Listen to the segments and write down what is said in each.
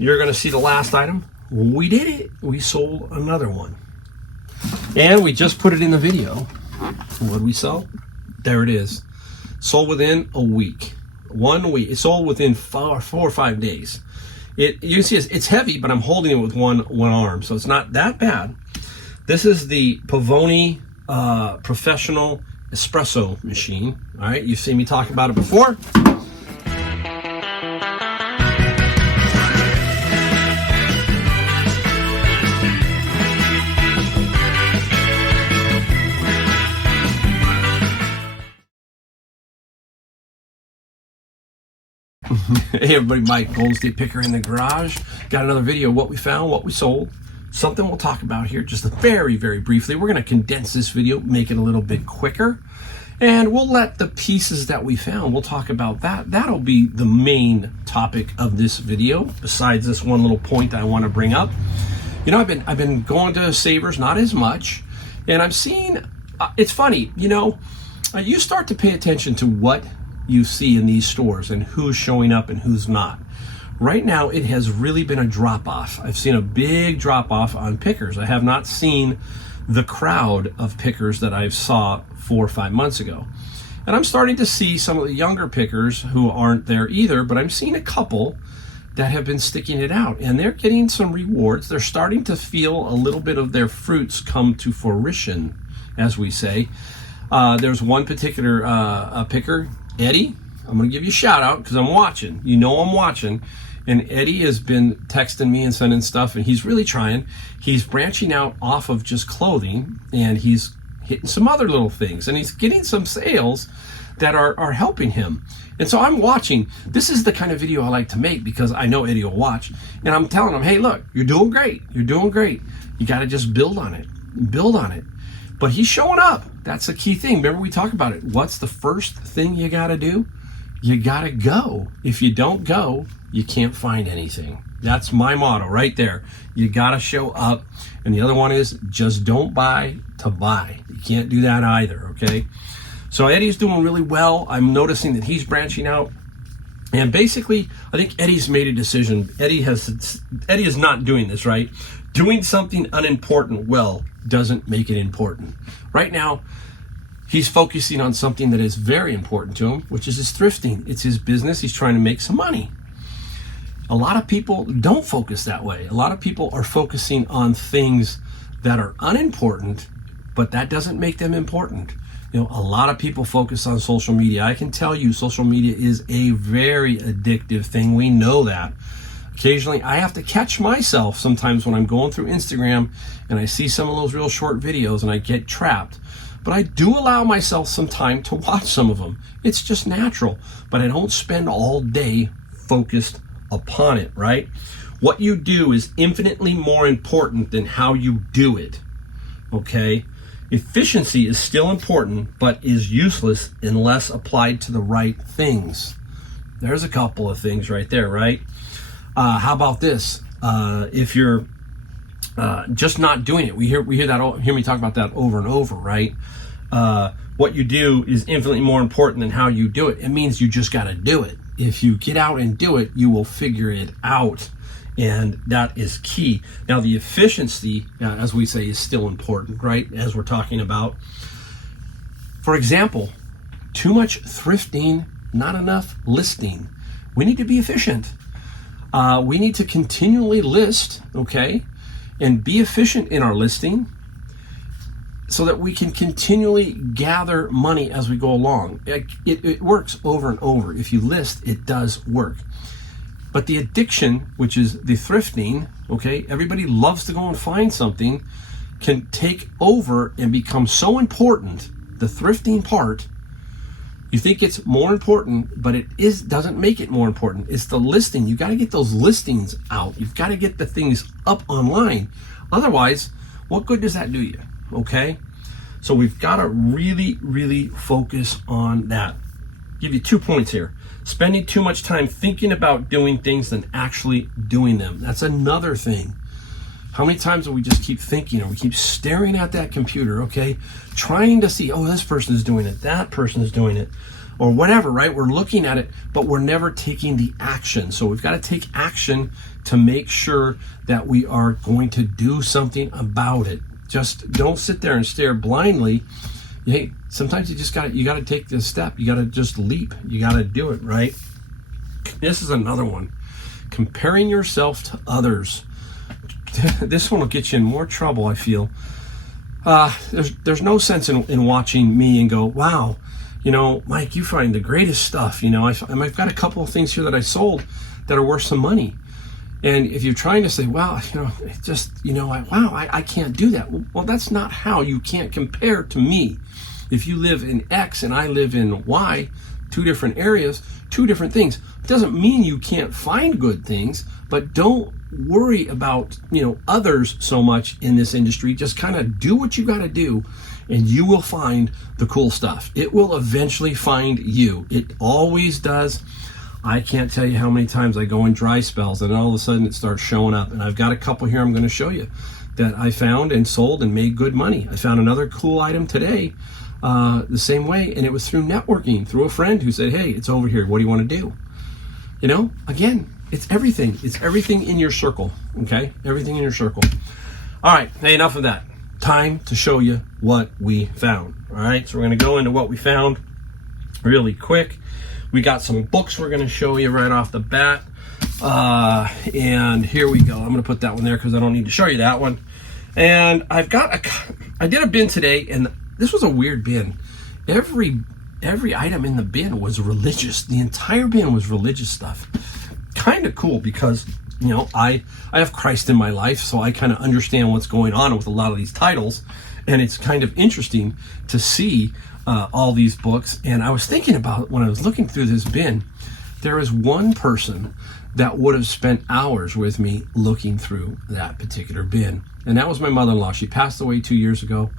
you're going to see the last item. We did it. We sold another one. And we just put it in the video. What did we sell? There it is. Sold within a week. 1 week. It sold within 4 or 5 days. You can see it's heavy, but I'm holding it with one arm, so it's not that bad. This is the Pavoni Professional Espresso Machine. All right, you've seen me talk about it before. Hey everybody, Mike, Golden State Picker in the garage. Got another video of what we found, what we sold. Something we'll talk about here just very, very briefly. We're going to condense this video, make it a little bit quicker. And we'll let the pieces that we found, we'll talk about that. That'll be the main topic of this video, besides this one little point I want to bring up. You know, I've been going to Savers, not as much. And I'm seeing, it's funny, you know, you start to pay attention to what you see in these stores and who's showing up and who's not. Right now, it has really been a drop-off. I've seen a big drop-off on pickers. I have not seen the crowd of pickers that I saw 4 or 5 months ago. And I'm starting to see some of the younger pickers who aren't there either, but I'm seeing a couple that have been sticking it out, and they're getting some rewards. They're starting to feel a little bit of their fruits come to fruition, as we say. There's one particular picker, Eddie. I'm going to give you a shout out because I'm watching. You know I'm watching. And Eddie has been texting me and sending stuff, and he's really trying. He's branching out off of just clothing, and he's hitting some other little things, and he's getting some sales that are helping him. And so I'm watching. This is the kind of video I like to make because I know Eddie will watch. And I'm telling him, hey, look, you're doing great. You're doing great. You got to just build on it. Build on it. But he's showing up. That's the key thing. Remember, we talk about it. What's the first thing you got to do? You got to go. If you don't go, you can't find anything. That's my motto right there. You got to show up. And the other one is just don't buy to buy. You can't do that either, okay? So Eddie's doing really well. I'm noticing that he's branching out. And basically, I think Eddie's made a decision. Eddie is not doing this, right? Doing something unimportant well doesn't make it important. Right now, he's focusing on something that is very important to him, which is his thrifting. It's his business. He's trying to make some money. A lot of people don't focus that way. A lot of people are focusing on things that are unimportant, but that doesn't make them important. You know, a lot of people focus on social media. I can tell you social media is a very addictive thing. We know that. Occasionally, I have to catch myself sometimes when I'm going through Instagram and I see some of those real short videos and I get trapped. But I do allow myself some time to watch some of them. It's just natural. But I don't spend all day focused upon it, right? What you do is infinitely more important than how you do it, okay? Efficiency is still important, but is useless unless applied to the right things. There's a couple of things right there, right? How about this? If you're just not doing it, we hear me talk about that over and over, right? What you do is infinitely more important than how you do it. It means you just got to do it. If you get out and do it, you will figure it out, and that is key. Now, the efficiency, as we say, is still important, right? As we're talking about, for example, too much thrifting, not enough listing. We need to be efficient. We need to continually list, okay, and be efficient in our listing so that we can continually gather money as we go along. It works over and over. If you list, it does work. But the addiction, which is the thrifting, okay, everybody loves to go and find something, can take over and become so important, the thrifting part. You think it's more important, but doesn't make it more important. It's the listing. You got to get those listings out. You've got to get the things up online. Otherwise, what good does that do you? Okay? So we've got to really, really focus on that. Give you 2 points here. Spending too much time thinking about doing things than actually doing them. That's another thing. How many times do we just keep thinking, or we keep staring at that computer, okay, trying to see, oh, this person is doing it, that person is doing it. or whatever, right? We're looking at it, but we're never taking the action. So we've got to take action to make sure that we are going to do something about it. Just don't sit there and stare blindly. Hey, sometimes you got to take this step. You got to just leap. You got to do it, right? This is another one. Comparing yourself to others. This one will get you in more trouble, I feel. There's no sense in watching me and go, wow, Mike, you find the greatest stuff. I've got a couple of things here that I sold that are worth some money. And if you're trying to say, wow, I can't do that. Well, that's not how. You can't compare to me. If you live in X and I live in Y, two different areas, two different things. It doesn't mean you can't find good things, but don't worry about, others so much in this industry. Just kind of do what you got to do, and you will find the cool stuff. It will eventually find you. It always does. I can't tell you how many times I go in dry spells and all of a sudden it starts showing up. And I've got a couple here I'm going to show you that I found and sold and made good money. I found another cool item today the same way, and it was through networking, through a friend who said, hey, it's over here. What do you want to do? Again, it's everything. It's everything in your circle, okay? Everything in your circle. All right, hey, enough of that. Time to show you what we found. All right, so we're going to go into what we found really quick. We got some books we're going to show you right off the bat. And here we go. I'm going to put that one there because I don't need to show you that one. And I did a bin today, and this was a weird bin. Every item in the bin was religious. The entire bin was religious stuff. Kind of cool because, I have Christ in my life, so I kind of understand what's going on with a lot of these titles. And it's kind of interesting to see all these books. And I was thinking about, when I was looking through this bin, there is one person that would have spent hours with me looking through that particular bin. And that was my mother-in-law. She passed away 2 years ago.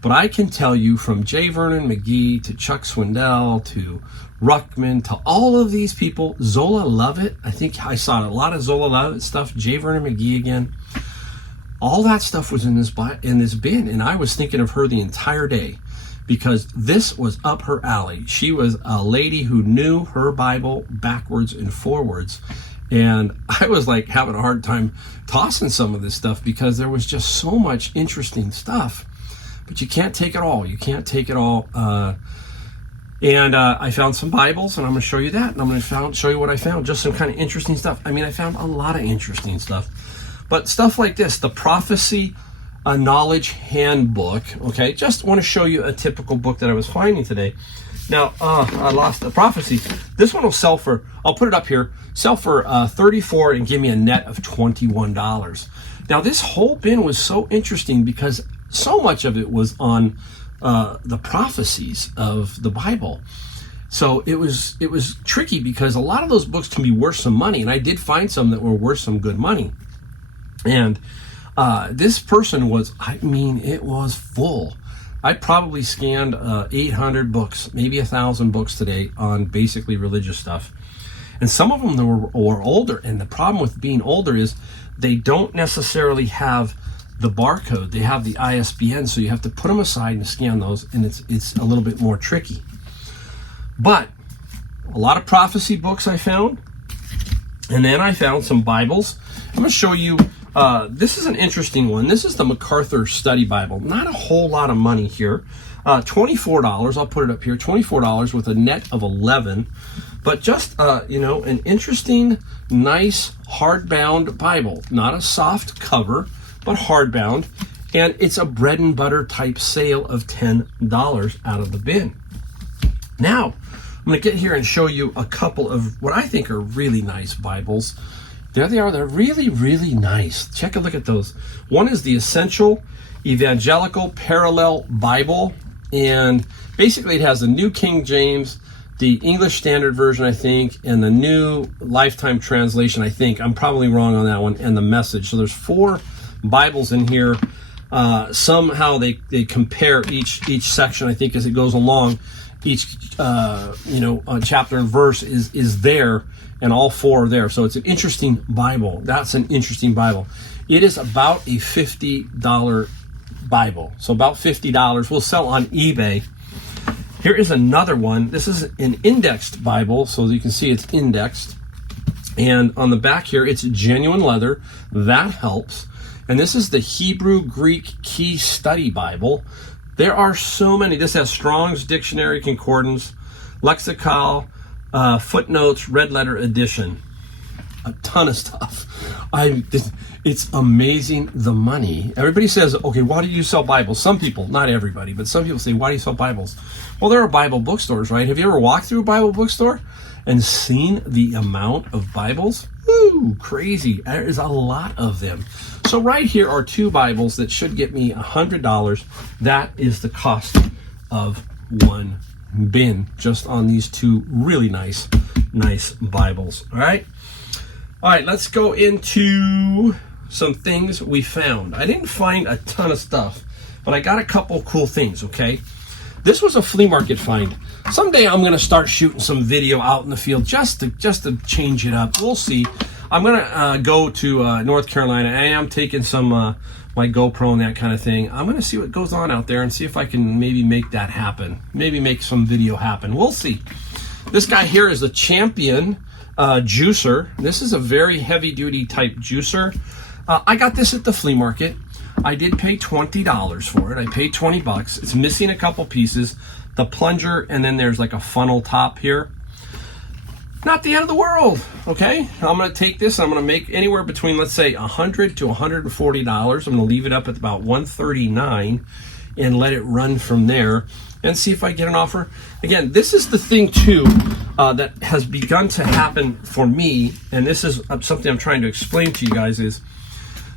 But I can tell you, from J. Vernon McGee to Chuck Swindoll to Ruckman to all of these people, Zola Lovett, I think I saw a lot of Zola Lovett stuff, J. Vernon McGee again. All that stuff was in this bin, and I was thinking of her the entire day because this was up her alley. She was a lady who knew her Bible backwards and forwards, and I was like having a hard time tossing some of this stuff because there was just so much interesting stuff. But you can't take it all. You can't take it all. And I found some Bibles, and I'm going to show you that. And I'm going to show you what I found. Just some kind of interesting stuff. I mean, I found a lot of interesting stuff. But stuff like this, the Prophecy Knowledge Handbook. Okay, just want to show you a typical book that I was finding today. Now, I lost the Prophecy. This one will sell for, I'll put it up here, sell for $34 and give me a net of $21. Now, this whole bin was so interesting because so much of it was on the prophecies of the Bible. So it was tricky because a lot of those books can be worth some money, and I did find some that were worth some good money. And this person was, it was full. I probably scanned 800 books, maybe 1,000 books today on basically religious stuff. And some of them were older, and the problem with being older is they don't necessarily have the barcode. They have the ISBN, so you have to put them aside and scan those, and it's a little bit more tricky. But a lot of prophecy books I found, and then I found some Bibles. I'm going to show you, this is an interesting one. This is the MacArthur Study Bible. Not a whole lot of money here. $24, I'll put it up here, $24 with a net of 11. But just, an interesting, nice, hardbound Bible. Not a soft cover, but hardbound, and it's a bread and butter type sale of $10 out of the bin. Now, I'm going to get here and show you a couple of what I think are really nice Bibles. There they are. They're really, really nice. Check a look at those. One is the Essential Evangelical Parallel Bible, and basically it has the New King James, the English Standard Version, I think, and the New Lifetime Translation, I think. I'm probably wrong on that one, and the Message. So there's 4 Bibles in here. Somehow they compare each section, I think, as it goes along. Each chapter and verse is there, and all 4 are there. So it's an interesting Bible. That's an interesting Bible. It is about a $50 Bible. So about $50 will sell on eBay. Here is another one. This is an indexed Bible, so you can see it's indexed. And on the back here, it's genuine leather. That helps. And this is the Hebrew Greek Key Study Bible. There are so many. This has Strong's Dictionary Concordance, Lexical, footnotes, red letter edition. A ton of stuff. It's amazing, the money. Everybody says, okay, why do you sell Bibles? Some people, not everybody, but some people say, why do you sell Bibles? Well, there are Bible bookstores, right? Have you ever walked through a Bible bookstore and seen the amount of Bibles? Woo, crazy. There is a lot of them. So right here are two Bibles that should get me $100. That is the cost of one bin, just on these two really nice Bibles. All right, let's go into some things we found. I didn't find a ton of stuff, but I got a couple cool things, okay? This was a flea market find. Someday I'm going to start shooting some video out in the field just to change it up. We'll see. I'm going to go to North Carolina. I am taking some my GoPro and that kind of thing. I'm going to see what goes on out there and see if I can maybe make that happen. Maybe make some video happen. We'll see. This guy here is the Champion juicer. This is a very heavy-duty type juicer. I got this at the flea market. I did pay $20 for it. I paid 20 bucks. It's missing a couple pieces. The plunger, and then there's like a funnel top here. Not the end of the world, okay? I'm gonna take this, I'm gonna make anywhere between, let's say, $100 to $140. I'm gonna leave it up at about $139 and let it run from there and see if I get an offer. Again, this is the thing too that has begun to happen for me, and this is something I'm trying to explain to you guys, is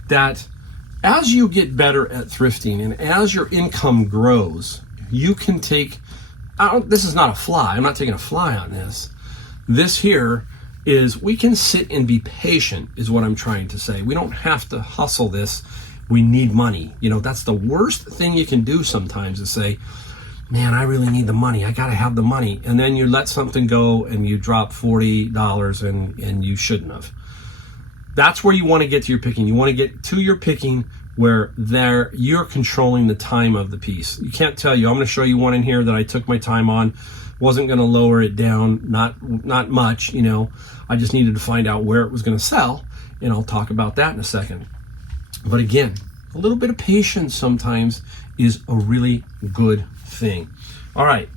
that as you get better at thrifting and as your income grows, you can take, this is not a fly, I'm not taking a fly on this. This here is, we can sit and be patient, is what I'm trying to say. We don't have to hustle this. We need money. You know, that's the worst thing you can do sometimes, is say, man, I really need the money. I got to have the money. And then you let something go and you drop $40 and you shouldn't have. That's where you want to get to your picking. You want to get to your picking where you're controlling the time of the piece. You can't tell you. I'm going to show you one in here that I took my time on. Wasn't going to lower it down, not much, you know. I just needed to find out where it was going to sell, and I'll talk about that in a second. But again, a little bit of patience sometimes is a really good thing. All right,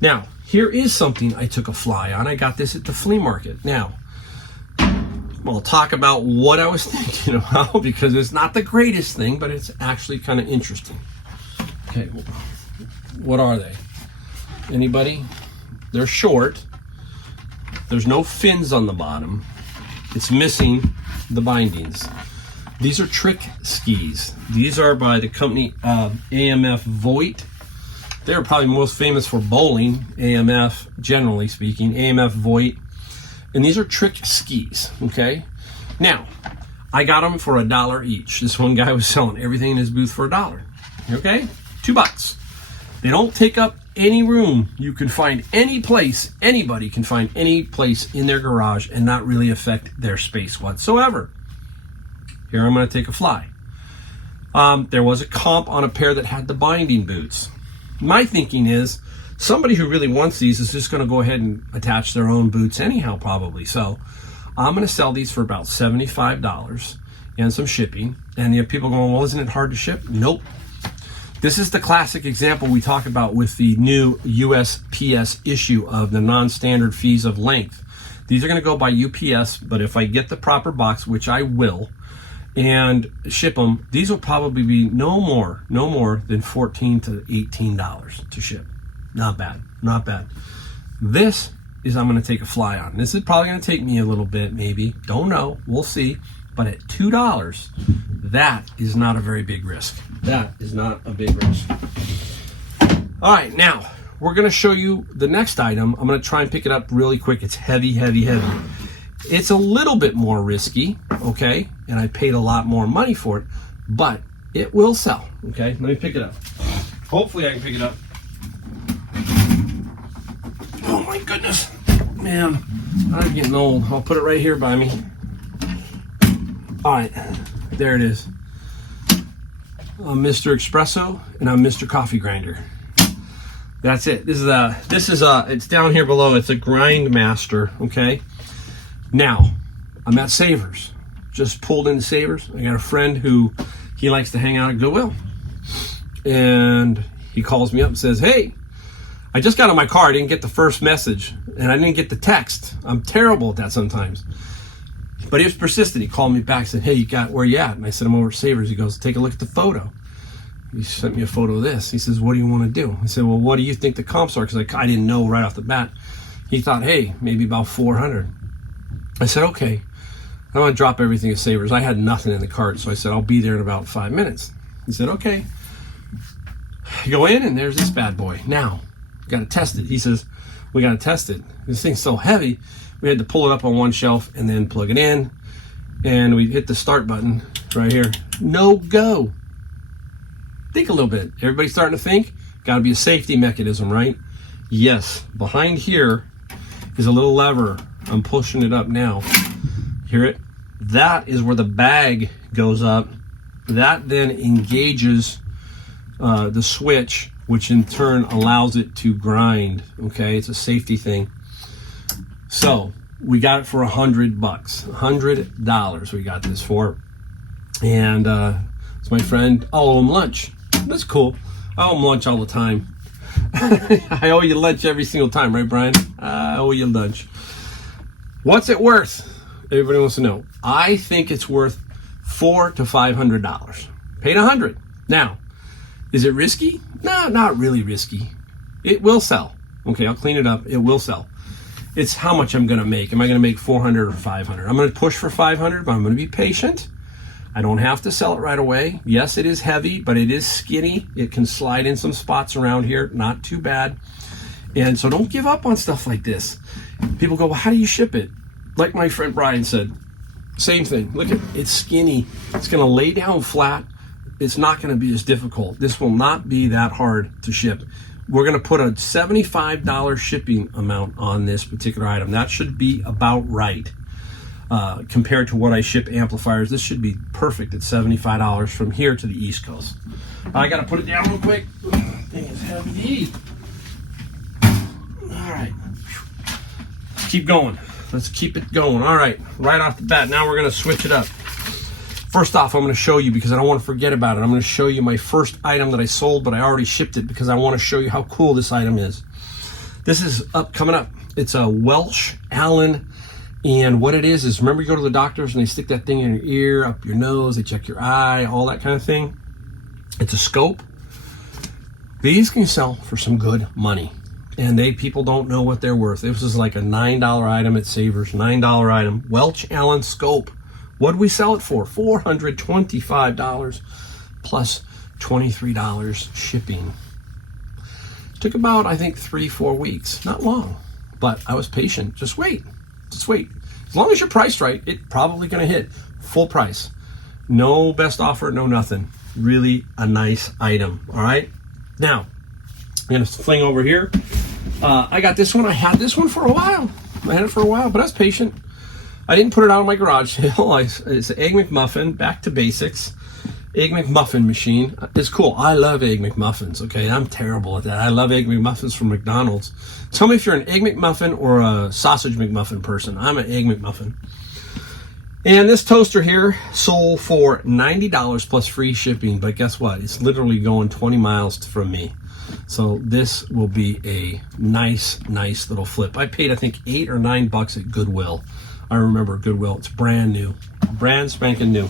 now here is something I took a fly on. I got this at the flea market. Now, I'll talk about what I was thinking about, because it's not the greatest thing, but it's actually kind of interesting. Okay, what are they? Anybody? They're short. There's no fins on the bottom. It's missing the bindings. These are trick skis. These are by the company AMF Voigt. They're probably most famous for bowling, AMF, generally speaking, AMF Voigt. And these are trick skis, okay? Now, I got them for $1 each. This one guy was selling everything in his booth for $1, okay? $2. They don't take up any room. You can find any place, anybody can find any place in their garage and not really affect their space whatsoever. Here I'm going to take a fly. There was a comp on a pair that had the binding boots. My thinking is, somebody who really wants these is just going to go ahead and attach their own boots anyhow, probably. So I'm going to sell these for about $75 and some shipping. And you have people going, well, isn't it hard to ship? Nope. This is the classic example we talk about with the new USPS issue of the non-standard fees of length. These are going to go by UPS, but if I get the proper box, which I will, and ship them, these will probably be no more than $14 to $18 to ship. Not bad, not bad. This is, I'm going to take a fly on. This is probably going to take me a little bit, maybe. Don't know. We'll see. But at $2, that is not a very big risk. That is not a big risk. All right, now we're going to show you the next item. I'm going to try and pick it up really quick. It's heavy, heavy, heavy. It's a little bit more risky, okay? And I paid a lot more money for it, but it will sell, okay? Let me pick it up. Hopefully I can pick it up. Oh my goodness, man, I'm getting old. I'll put it right here by me. All right, there it is. I'm Mr. Espresso and I'm Mr. Coffee Grinder. That's it. This is it's down here below. It's a Grind Master, okay? Now, I'm at Savers. Just pulled into Savers. I got a friend who, he likes to hang out at Goodwill. And he calls me up and says, hey, I just got in my car. I didn't get the first message, and I didn't get the text. I'm terrible at that sometimes. But he was persistent. He called me back and said, hey, where you at? And I said, I'm over at Savers. He goes, take a look at the photo. He sent me a photo of this. He says, what do you want to do? I said, well, what do you think the comps are? Because I didn't know right off the bat. He thought, hey, maybe about 400. I said, okay. I'm going to drop everything at Savers. I had nothing in the cart, so I said, I'll be there in about 5 minutes. He said, okay. You go in, and there's this bad boy. Now, got to test it. He says, we got to test it. This thing's so heavy, we had to pull it up on one shelf and then plug it in. And we hit the start button right here. No go. Think a little bit. Everybody starting to think? Got to be a safety mechanism, right? Yes. Behind here is a little lever. I'm pushing it up now. Hear it? That is where the bag goes up. That then engages the switch, which in turn allows it to grind. Okay, it's a safety thing. So we got it for $100. $100 we got this for. And it's my friend. I owe him lunch. That's cool. I owe him lunch all the time. I owe you lunch every single time, right, Brian? I owe you lunch. What's it worth? Everybody wants to know. I think it's worth $400 to $500. Paid $100. Now, is it risky? No, not really risky. It will sell. Okay, I'll clean it up. It will sell. It's how much I'm going to make. Am I going to make 400 or 500? I'm going to push for 500, but I'm going to be patient. I don't have to sell it right away. Yes, it is heavy, but it is skinny. It can slide in some spots around here. Not too bad. And so don't give up on stuff like this. People go, well, how do you ship it? Like my friend Brian said, same thing. Look at it's skinny. It's going to lay down flat. It's not going to be as difficult. This will not be that hard to ship. We're going to put a $75 shipping amount on this particular item. That should be about right. Compared to what I ship amplifiers, this should be perfect at $75 from here to the East Coast. I got to put it down real quick. Thing is heavy. All right. Keep going. Let's keep it going. All right. Right off the bat, now we're going to switch it up. First off, I'm going to show you, because I don't want to forget about it, I'm going to show you my first item that I sold, but I already shipped it because I want to show you how cool this item is. This is coming up. It's a Welch Allen. And what it is remember you go to the doctors and they stick that thing in your ear, up your nose, they check your eye, all that kind of thing. It's a scope. These can sell for some good money. And people don't know what they're worth. This is like a $9 item at Savers, $9 item. Welch Allen scope. What did we sell it for? $425 plus $23 shipping. Took about, I think, 3-4 weeks. Not long, but I was patient. Just wait. As long as you're priced right, it's probably going to hit full price. No best offer, no nothing. Really a nice item. All right. Now, I'm going to fling over here. I got this one. I had this one for a while. But I was patient. I didn't put it out on my garage sale. It's an Egg McMuffin, back to basics. Egg McMuffin machine. It's cool. I love Egg McMuffins, okay? I'm terrible at that. I love Egg McMuffins from McDonald's. Tell me if you're an Egg McMuffin or a Sausage McMuffin person. I'm an Egg McMuffin. And this toaster here sold for $90 plus free shipping, but guess what? It's literally going 20 miles from me. So this will be a nice little flip. I paid, I think, $8 or $9 at Goodwill. I remember Goodwill. It's brand new. Brand spanking new.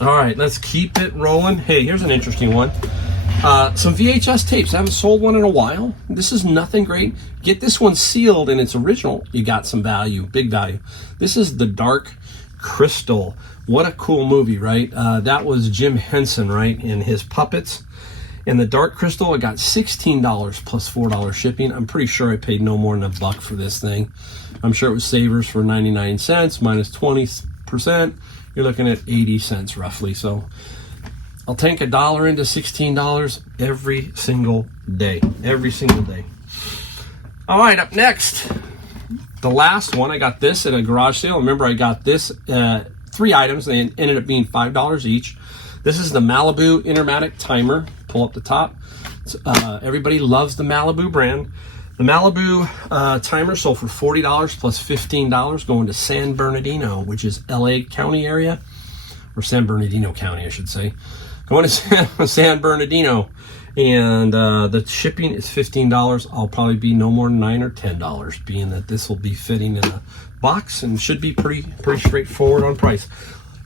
All right, let's keep it rolling. Hey, here's an interesting one. Some VHS tapes. I haven't sold one in a while. This is nothing great. Get this one sealed and it's original. You got some value, big value. This is The Dark Crystal. What a cool movie, right? That was Jim Henson, right? And his puppets. And The Dark Crystal, I got $16 plus $4 shipping. I'm pretty sure I paid no more than $1 for this thing. I'm sure it was Savers for 99 cents minus 20%. You're looking at 80 cents roughly. So I'll tank $1 into $16 every single day. Every single day. All right, up next, the last one. I got this at a garage sale. Remember, I got this 3 items. They ended up being $5 each. This is the Malibu Timer. Pull up the top. Everybody loves the Malibu brand. The Malibu Timer sold for $40 plus $15 going to San Bernardino, which is LA County area, or San Bernardino County, I should say. Going to San Bernardino, and the shipping is $15. I'll probably be no more than $9 or $10, being that this will be fitting in a box and should be pretty straightforward on price.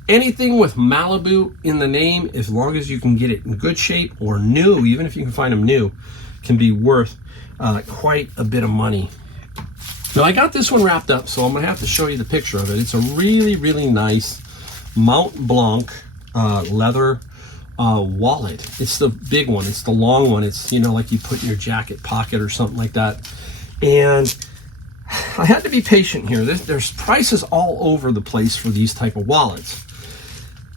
Anything with Malibu in the name, as long as you can get it in good shape or new, even if you can find them new, can be worth quite a bit of money. Now I got this one wrapped up, so I'm gonna have to show you the picture of it. It's a really nice Mont Blanc leather wallet. It's the big one, it's the long one. It's, you know, like you put in your jacket pocket or something like that. And I had to be patient here. There's prices all over the place for these type of wallets.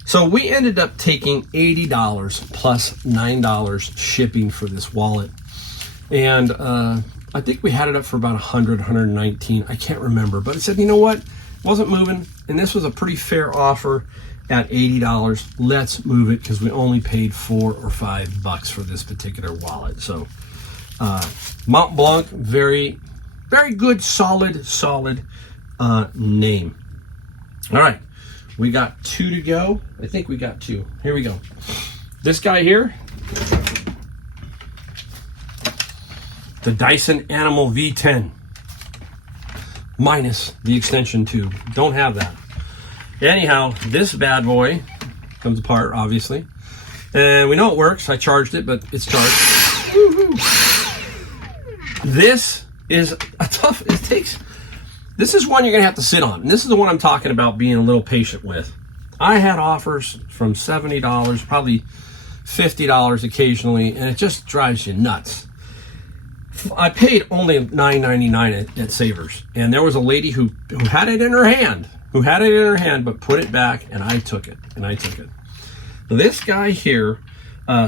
So we ended up taking $80 plus $9 shipping for this wallet. And I think we had it up for about 119. I can't remember, but I said, you know what? It wasn't moving, and this was a pretty fair offer at $80. Let's move it, because we only paid $4 or $5 for this particular wallet. So Mont Blanc, very good, solid name. All right, we got 2 to go. I think we got 2. Here we go. This guy here, the Dyson Animal V10 minus the extension tube. Don't have that. Anyhow, this bad boy comes apart, obviously, and we know it works. I charged it, but it's charged. This is a tough, this is one you're gonna have to sit on, and this is the one I'm talking about being a little patient with. I had offers from $70, probably $50 occasionally, and it just drives you nuts. I paid only $9.99 at Savers, and there was a lady who had it in her hand, but put it back, and I took it, This guy here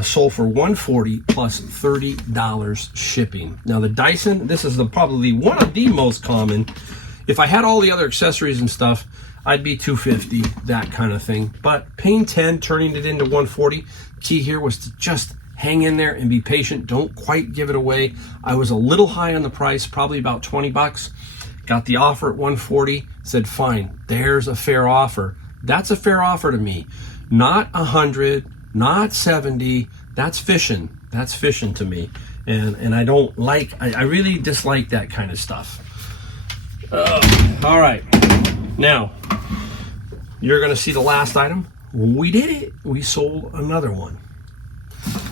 sold for $140 plus $30 shipping. Now the Dyson, this is probably one of the most common. If I had all the other accessories and stuff, I'd be $250, that kind of thing. But paying $10, turning it into $140, key here was to just hang in there and be patient. Don't quite give it away. I was a little high on the price, probably about $20. Got the offer at $140, said fine, there's a fair offer. That's a fair offer to me. Not $100, not $70, that's fishing to me. And I don't like, I really dislike that kind of stuff. All right, now, you're gonna see the last item. We did it, we sold another one.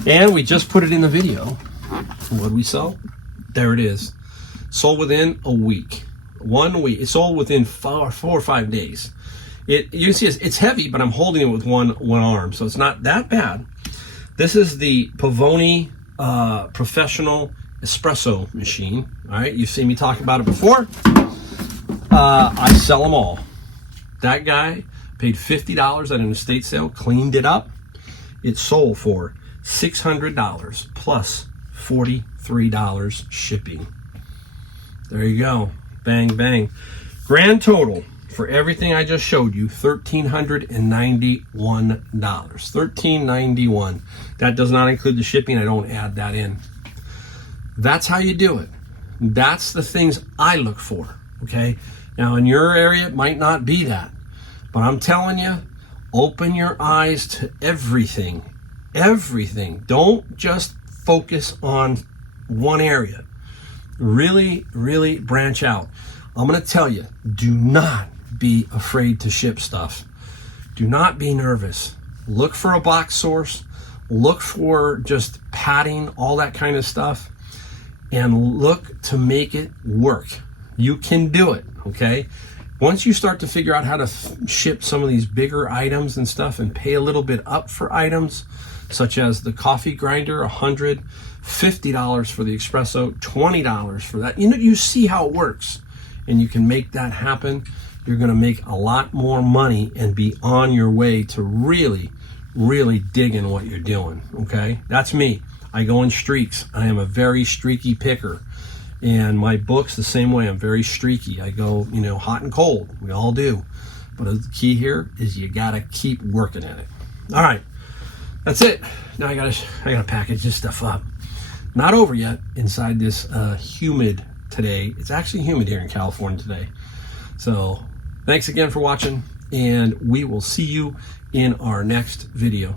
And we just put it in the video. What did we sell? There it is. Sold within a week. 1 week. It sold within 4 or 5 days. You can see it's heavy, but I'm holding it with one arm, so it's not that bad. This is the Pavoni Professional Espresso Machine. All right, you've seen me talk about it before. I sell them all. That guy paid $50 at an estate sale, cleaned it up. It sold for $600 plus $43 shipping. There you go. Bang, bang. Grand total for everything I just showed you, $1,391. $1,391. That does not include the shipping. I don't add that in. That's how you do it. That's the things I look for, okay? Now, in your area, it might not be that. But I'm telling you, open your eyes to everything. Everything. Don't just focus on one area. Really branch out. I'm going to tell you, do not be afraid to ship stuff. Do not be nervous. Look for a box source. Look for just padding, all that kind of stuff, and look to make it work. You can do it, okay? Once you start to figure out how to ship some of these bigger items and stuff and pay a little bit up for items, such as the coffee grinder, $100, $50 for the espresso, $20 for that. You know, you see how it works, and you can make that happen. You're going to make a lot more money and be on your way to really digging what you're doing, okay? That's me. I go in streaks. I am a very streaky picker. And my book's the same way. I'm very streaky. I go, you know, hot and cold. We all do. But the key here is you got to keep working at it. All right. That's it. Now I gotta package this stuff up. not over yet inside this humid today. It's actually humid here in California today. So thanks again for watching, and we will see you in our next video.